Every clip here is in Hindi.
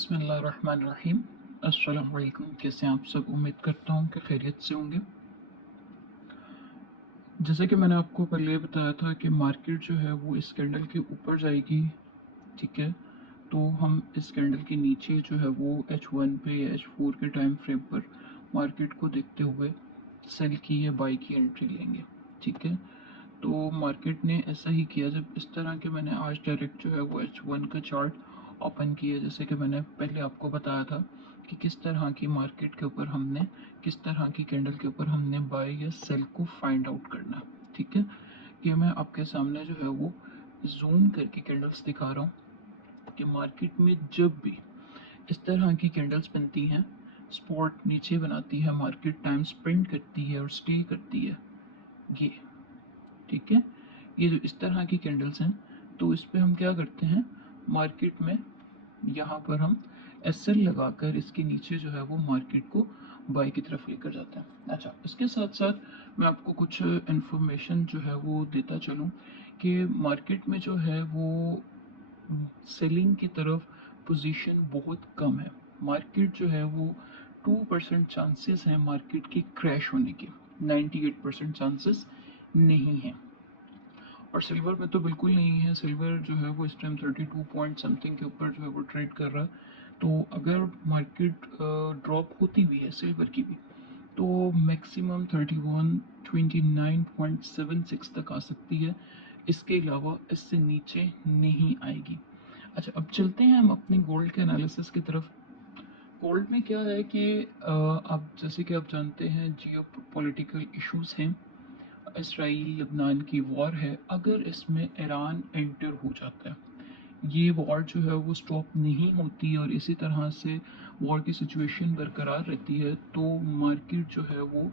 बिस्मिल्लाहिर्रहमानिर्रहीम। अस्सलाम वालेकुम। कैसे हैं आप सब? उम्मीद करता हूँ कि खैरियत से होंगे। जैसे कि मैंने आपको पहले बताया था कि मार्केट जो है वो इस कैंडल के ऊपर जाएगी, ठीक है। तो हम इस कैंडल के नीचे जो है वो H1 पे या H4 के टाइम फ्रेम पर मार्केट को देखते हुए सेल की या बाई की एंट्री लेंगे, ठीक है। तो मार्केट ने ऐसा ही किया। जब इस तरह के मैंने आज डायरेक्ट जो है वो H1 का चार्ट ओपन किया, जैसे कि मैंने पहले आपको बताया था कि किस तरह की मार्केट के ऊपर हमने, किस तरह की कैंडल के ऊपर हमने बाय या सेल को फाइंड आउट करना है, ठीक है। ये मैं आपके सामने जो है वो जूम करके कैंडल्स दिखा रहा हूँ कि मार्केट में जब भी इस तरह की कैंडल्स बनती हैं, स्पॉट नीचे बनाती है, मार्केट टाइम स्पेंड करती है और स्टे करती है, ये ठीक है। ये जो इस तरह की कैंडल्स हैं, तो इस पे हम क्या करते हैं, मार्केट में यहाँ पर हम एसएल लगाकर इसके नीचे जो है वो मार्केट को बाई की तरफ लेकर जाते हैं। अच्छा, इसके साथ साथ मैं आपको कुछ इन्फॉर्मेशन जो है वो देता चलूँ कि मार्केट में जो है वो सेलिंग की तरफ पोजीशन बहुत कम है। मार्केट जो है वो 2% चांसेस हैं मार्केट की क्रैश होने के, 98% चांसेस नहीं है। और सिल्वर में तो बिल्कुल नहीं है। सिल्वर जो है वो इस टाइम 32 पॉइंट समथिंग के ऊपर जो है वो ट्रेड कर रहा है। तो अगर मार्केट ड्रॉप होती भी है सिल्वर की भी, तो मैक्सिमम 3129.76 तक आ सकती है। इसके अलावा इससे नीचे नहीं आएगी। अच्छा, अब चलते हैं हम अपने गोल्ड के एनालिसिस की तरफ। गोल्ड में क्या है कि अब जैसे कि आप जानते हैं जियो पॉलिटिकल इश्यूज हैं, इसराइल लबनान की वॉर है। अगर इसमें ईरान एंटर हो जाता है, ये वॉर जो है वो स्टॉप नहीं होती और इसी तरह से वॉर की सिचुएशन बरकरार रहती है, तो मार्केट जो है वो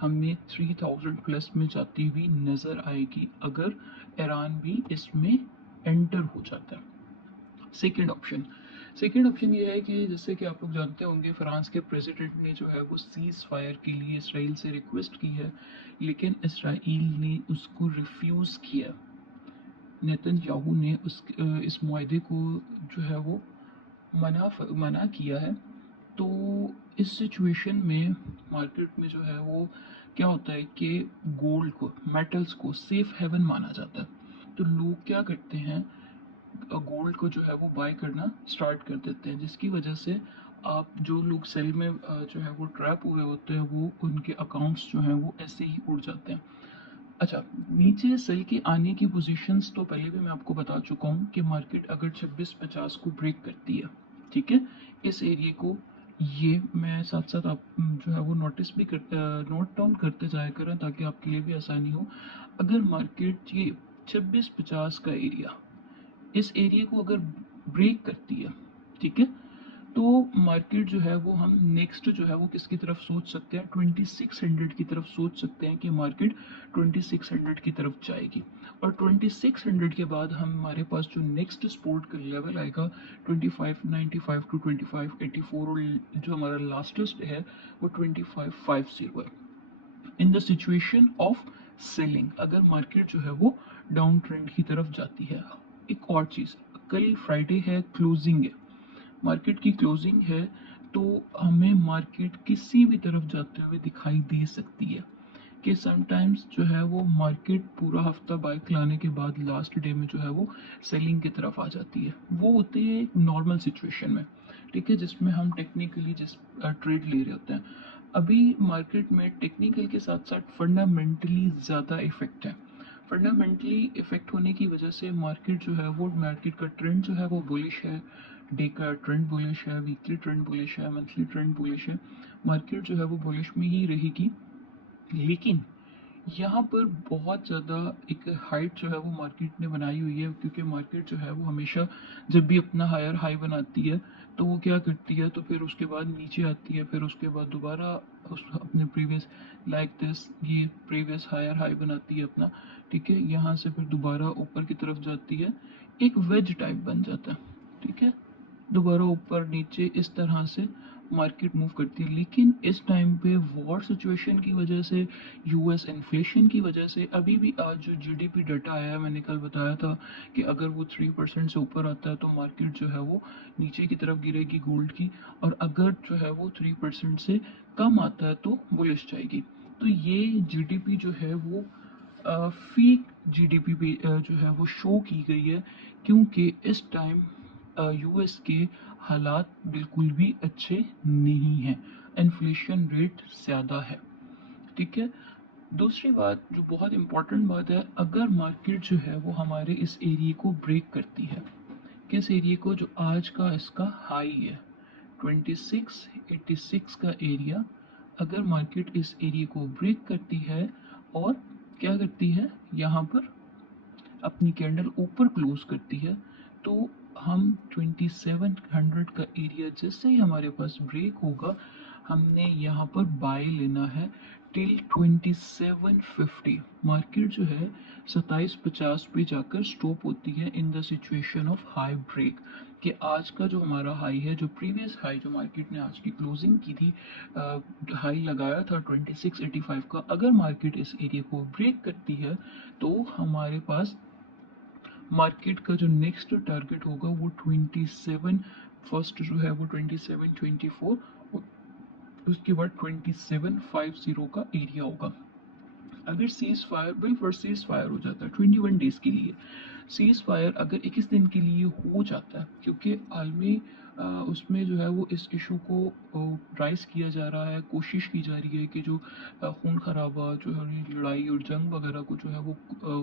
हमें 3000 प्लस में जाती हुई नज़र आएगी अगर ईरान भी इसमें एंटर हो जाता है। सेकेंड ऑप्शन ये है कि जैसे कि आप लोग जानते होंगे, फ्रांस के प्रेसिडेंट ने जो है वो सीज़ फायर के लिए इसराइल से रिक्वेस्ट की है, लेकिन इसराइल ने उसको रिफ्यूज़ किया। नेतन्याहू ने इस मुआहदे को जो है वो मना किया है। तो इस सिचुएशन में मार्केट में जो है वो क्या होता है कि गोल्ड को, मेटल्स को सेफ हेवन माना जाता है। तो लोग क्या करते हैं, गोल्ड को जो है वो बाय करना स्टार्ट कर देते हैं, जिसकी वजह से आप जो लोग सेल में जो है वो ट्रैप हुए होते हैं, वो उनके अकाउंट्स जो हैं वो ऐसे ही उड़ जाते हैं। अच्छा, नीचे सेल के आने की पोजीशंस तो पहले भी मैं आपको बता चुका हूँ कि मार्केट अगर 2650 को ब्रेक करती है, ठीक है, इस एरिया को, ये मैं साथ साथ आप जो है वो नोटिस भी करते, नोट डाउन करते जाया करें ताकि आपके लिए भी आसानी हो। अगर मार्केट ये 2650 का एरिया, इस एरिया को अगर ब्रेक करती है, ठीक है, तो मार्केट जो है वो हम नेक्स्ट जो है वो किसकी तरफ सोच सकते हैं, 2600 की तरफ सोच सकते हैं कि मार्केट 2600 की तरफ जाएगी। और 2600 के बाद हमारे पास जो नेक्स्ट सपोर्ट का लेवल आएगा 2595 टू 2584, और जो हमारा लास्टेस्ट है वो 2550 है। In the situation of selling, अगर मार्केट जो है वो डाउन ट्रेंड की तरफ जाती है। एक और चीज़, कल फ्राइडे है, क्लोजिंग है, मार्केट की क्लोजिंग है, तो हमें मार्केट किसी भी तरफ जाते हुए दिखाई दे सकती है कि समटाइम्स जो है वो मार्केट पूरा हफ्ता बाइक लाने के बाद लास्ट डे में जो है वो सेलिंग की तरफ आ जाती है। वो होती है एक नॉर्मल सिचुएशन में, ठीक है, जिसमें हम टेक्निकली जिस ट्रेड ले रहे होते हैं। अभी मार्केट में टेक्निकल के साथ साथ फंडामेंटली ज़्यादा इफेक्ट है। फंडामेंटली इफेक्ट होने की वजह से मार्केट जो है वो, मार्केट का ट्रेंड जो है वो बुलिश है, डे का ट्रेंड बुलिश है, वीकली ट्रेंड बुलिश है, मंथली ट्रेंड बुलिश है। मार्केट जो है वो बुलिश में ही रहेगी। लेकिन यहाँ पर बहुत ज़्यादा एक हाइट जो है वो मार्केट ने बनाई हुई है, क्योंकि मार्केट जो है वो हमेशा जब भी अपना हायर हाई बनाती है, तो वो क्या करती है, तो फिर उसके बाद नीचे आती है, फिर उसके बाद दोबारा उस अपने प्रीवियस, लाइक दिस, ये प्रीवियस हायर हाई बनाती है अपना, ठीक है। यहाँ से फिर दोबारा ऊपर की तरफ जाती है, एक वेज टाइप बन जाता है, ठीक है। दोबारा ऊपर नीचे इस तरह से मार्केट मूव करती है। लेकिन इस टाइम पे वॉर सिचुएशन की वजह से, यूएस इन्फ्लेशन की वजह से, अभी भी आज जो जीडीपी डाटा आया है, मैंने कल बताया था कि अगर वो 3% से ऊपर आता है तो मार्केट जो है वो नीचे की तरफ गिरेगी गोल्ड की, और अगर जो है वो 3% से कम आता है तो बुलिश जाएगी। तो ये जीडीपी जो है वो फेक जीडीपी भी जो है वो शो की गई है, क्योंकि इस टाइम यूएस के हालात बिल्कुल भी अच्छे नहीं हैं, इन्फ्लेशन रेट ज़्यादा है। ठीक है। दूसरी बात जो बहुत इम्पोर्टेंट बात है, अगर मार्केट जो है वो हमारे इस एरिया को ब्रेक करती है, किस एरिया को, जो आज का इसका हाई है 2686 का एरिया, अगर मार्केट इस एरिया को ब्रेक करती है और क्या करती है, यहाँ पर अपनी कैंडल ऊपर क्लोज करती है, तो हम 2700 का एरिया जैसे ही हमारे पास ब्रेक होगा, हमने यहाँ पर बाय लेना है टिल 2750। मार्केट जो है 2750 पे जाकर स्टॉप होती है in the situation of high break, कि आज का जो हमारा हाई है, जो प्रीवियस हाई जो मार्केट ने आज की क्लोजिंग की थी, हाई लगाया था 2685 का, अगर मार्केट इस एरिया को ब्रेक करती है तो हमारे पास मार्केट का जो नेक्स्ट टारगेट होगा वो 27, फर्स्ट जो है वो 2724, उसके बाद 2750 का एरिया होगा। अगर सीज फायर, बिल्कुल सीज फायर हो जाता है 21 डेज के लिए, सीज फायर अगर 21 दिन के लिए हो जाता है, क्योंकि आलमी उसमें जो है वो इस इशू को राइज किया जा रहा है, कोशिश की जा रही है कि जो खून खराबा, जो है लड़ाई और जंग वगैरह को जो है वो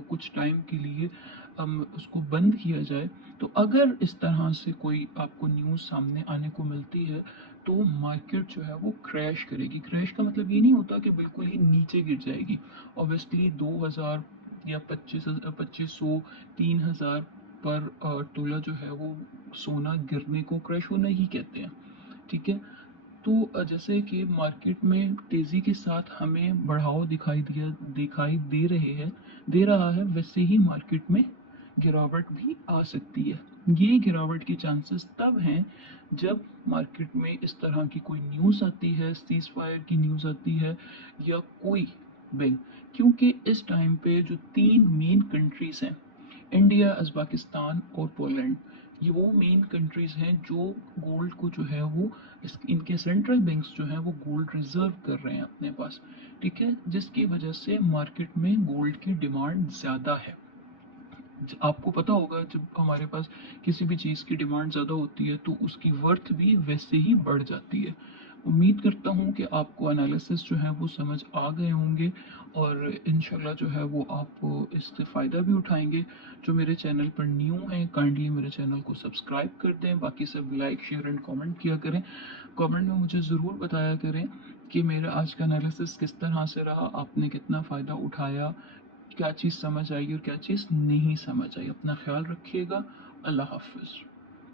कुछ टाइम के लिए उसको बंद किया जाए। तो अगर इस तरह से कोई आपको न्यूज़ सामने आने को मिलती है तो मार्केट जो है वो क्रैश करेगी। क्रैश का मतलब ये नहीं होता कि बिल्कुल ही नीचे गिर जाएगी। ऑब्वियसली 2000 या 2500 3000 पर तोला जो है वो सोना गिरने को क्रैश होना ही कहते हैं। ठीक है। तो जैसे कि मार्केट में तेजी के साथ हमें बढ़ाव दिखाई दे रहा है, वैसे ही मार्केट में गिरावट भी आ सकती है। ये गिरावट के चांसेस तब हैं जब मार्केट में इस तरह की कोई न्यूज़ आती है, सीज फायर की न्यूज़ आती है, या कोई बैंक, क्योंकि इस टाइम पे जो तीन मेन कंट्रीज हैं, इंडिया, उज़्बेकिस्तान और पोलैंड, ये वो मेन कंट्रीज हैं जो गोल्ड को जो है वो इनके सेंट्रल बैंक्स जो हैं वो गोल्ड रिजर्व कर रहे हैं अपने पास। ठीक है। जिसकी वजह से मार्केट में गोल्ड की डिमांड ज़्यादा है। आपको पता होगा जब हमारे पास किसी भी चीज़ की डिमांड ज़्यादा होती है तो उसकी वर्थ भी वैसे ही बढ़ जाती है। उम्मीद करता हूँ कि आपको एनालिसिस जो है वो समझ आ गए होंगे, और इंशाल्लाह जो है वो आप इससे फ़ायदा भी उठाएंगे। जो मेरे चैनल पर न्यू हैं, काइंडली मेरे चैनल को सब्सक्राइब कर दें, बाकी सब लाइक शेयर एंड कमेंट किया करें। कमेंट में मुझे ज़रूर बताया करें कि मेरा आज का एनालिसिस किस तरह से रहा, आपने कितना फ़ायदा उठाया, क्या चीज़ समझ आई और क्या चीज़ नहीं समझ आई। अपना ख्याल रखिएगा। अल्लाह हाफिज़।